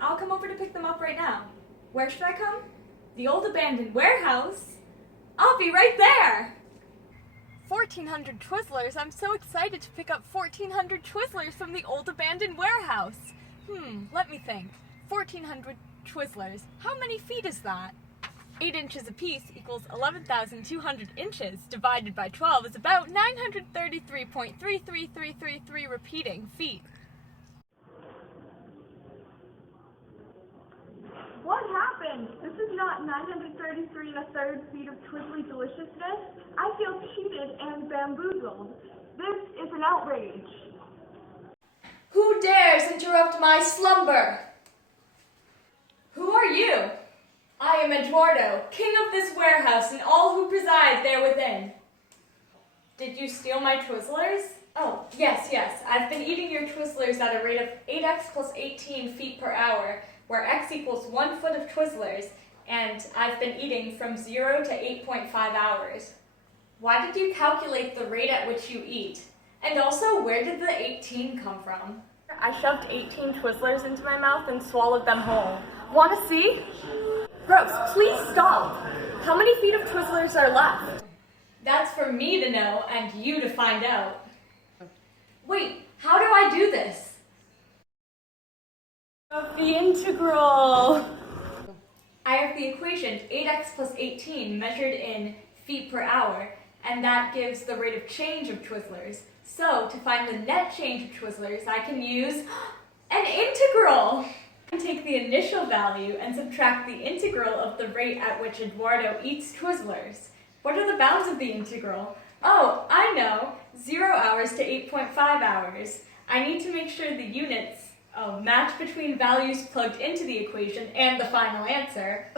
I'll come over to pick them up right now. Where should I come? The old abandoned warehouse? I'll be right there! 1,400 Twizzlers. I'm so excited to pick up 1,400 Twizzlers from the old abandoned warehouse. Let me think. 1,400 Twizzlers. How many feet is that? 8 inches apiece equals 11,200 inches divided by 12 is about 933.33333 repeating feet. What happened? This is not 933 1/3 feet of Twizzly deliciousness. I feel cheated and bamboozled. This is an outrage. Who dares interrupt my slumber? Who are you? I am Eduardo, king of this warehouse and all who preside there within. Did you steal my Twizzlers? Oh, yes. I've been eating your Twizzlers at a rate of 8x plus 18 feet per hour, where x equals 1 foot of Twizzlers, and I've been eating from 0 to 8.5 hours. Why did you calculate the rate at which you eat? And also, where did the 18 come from? I shoved 18 Twizzlers into my mouth and swallowed them whole. Want to see? Gross, please stop. How many feet of Twizzlers are left? That's for me to know and you to find out. Wait, how do I do this? Of the integral. I have the equation 8x plus 18 measured in feet per hour, and that gives the rate of change of Twizzlers. So, to find the net change of Twizzlers, I can use an integral. I can take the initial value and subtract the integral of the rate at which Eduardo eats Twizzlers. What are the bounds of the integral? Oh, I know, 0 hours to 8.5 hours. I need to make sure the units match between values plugged into the equation and the final answer,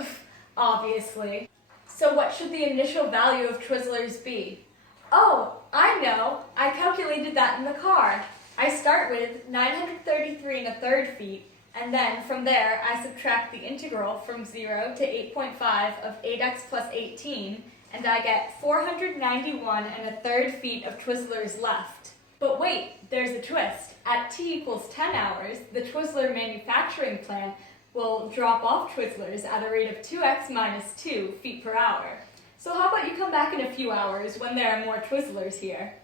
obviously. So what should the initial value of Twizzlers be? Oh, I know, I calculated that in the car. I start with 933 1/3 feet, and then from there I subtract the integral from 0 to 8.5 of 8x plus 18, and I get 491 1/3 feet of Twizzlers left. But wait, there's a twist. At t equals 10 hours, the Twizzler manufacturing plant will drop off Twizzlers at a rate of 2x minus 2 feet per hour. So how about you come back in a few hours when there are more Twizzlers here?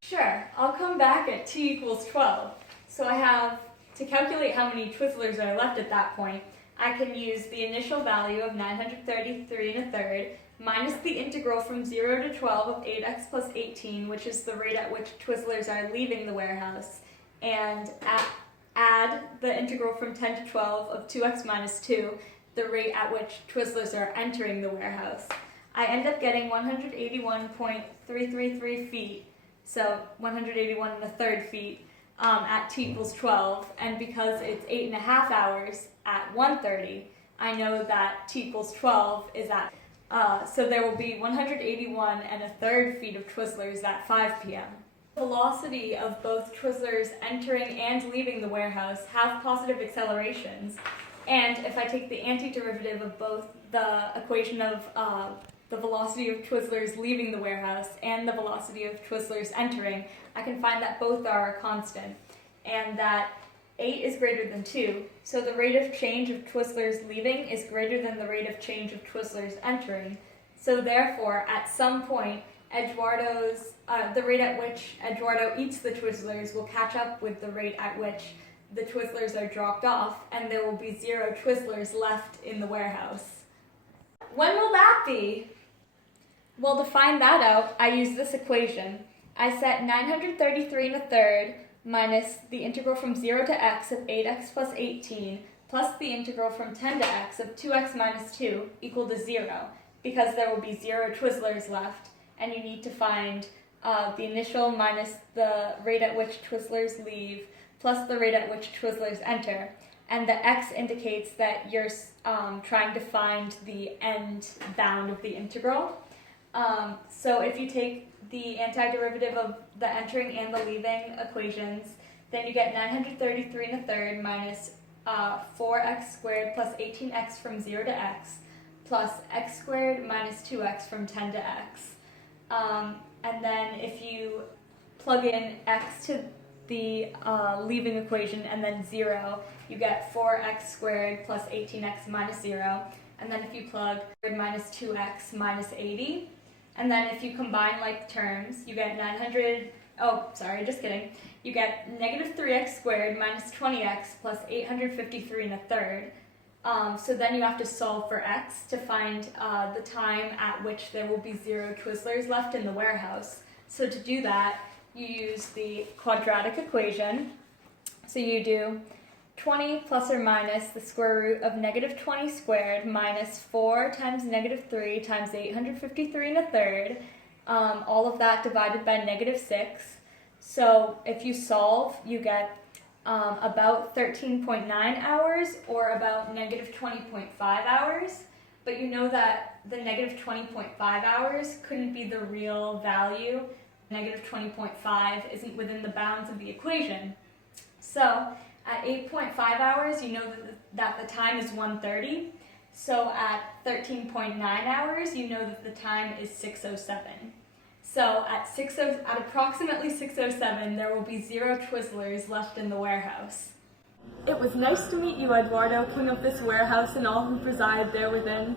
Sure, I'll come back at t equals 12. So I have to calculate how many Twizzlers are left at that point. I can use the initial value of 933 1/3 minus the integral from 0 to 12 of 8x plus 18, which is the rate at which Twizzlers are leaving the warehouse, and add the integral from 10 to 12 of 2x minus 2, the rate at which Twizzlers are entering the warehouse. I end up getting 181.333 feet, so 181 1/3 feet at t equals 12, and because it's 8.5 hours at 1:30, I know that t equals 12 is at so there will be 181 1/3 feet of Twizzlers at 5 p.m. The velocity of both Twizzlers entering and leaving the warehouse have positive accelerations, and if I take the antiderivative of both the equation of the velocity of Twizzlers leaving the warehouse and the velocity of Twizzlers entering, I can find that both are constant, and that 8 is greater than 2, so the rate of change of Twizzlers leaving is greater than the rate of change of Twizzlers entering. So therefore, at some point, the rate at which Eduardo eats the Twizzlers will catch up with the rate at which the Twizzlers are dropped off, and there will be 0 Twizzlers left in the warehouse. When will that be? Well, to find that out, I use this equation. I set 933 1/3 minus the integral from 0 to x of 8x plus 18 plus the integral from 10 to x of 2x minus 2 equal to 0, because there will be 0 Twizzlers left, and you need to find the initial minus the rate at which Twizzlers leave plus the rate at which Twizzlers enter, and the x indicates that you're trying to find the end bound of the integral. So if you take the antiderivative of the entering and the leaving equations, then you get 933 1/3 minus 4x squared plus 18x from 0 to x plus x squared minus 2x from 10 to x. And then if you plug in x to the leaving equation and then 0, you get 4x squared plus 18x minus 0. And then if you plug minus 2x minus 80, and then if you combine like terms, you get 900, oh, sorry, just kidding. You get negative 3x squared minus 20x plus 853 and a third. So then you have to solve for x to find the time at which there will be 0 Twizzlers left in the warehouse. So to do that, you use the quadratic equation. So you do 20 plus or minus the square root of negative 20 squared minus 4 times negative 3 times 853 and a third. All of that divided by negative 6. So if you solve, you get about 13.9 hours or about negative 20.5 hours. But you know that the negative 20.5 hours couldn't be the real value. Negative 20.5 isn't within the bounds of the equation. So at 8.5 hours, you know that the time is 1:30. So at 13.9 hours, you know that the time is 6:07. So at approximately 6:07, there will be 0 Twizzlers left in the warehouse. It was nice to meet you, Eduardo, king of this warehouse and all who preside there within.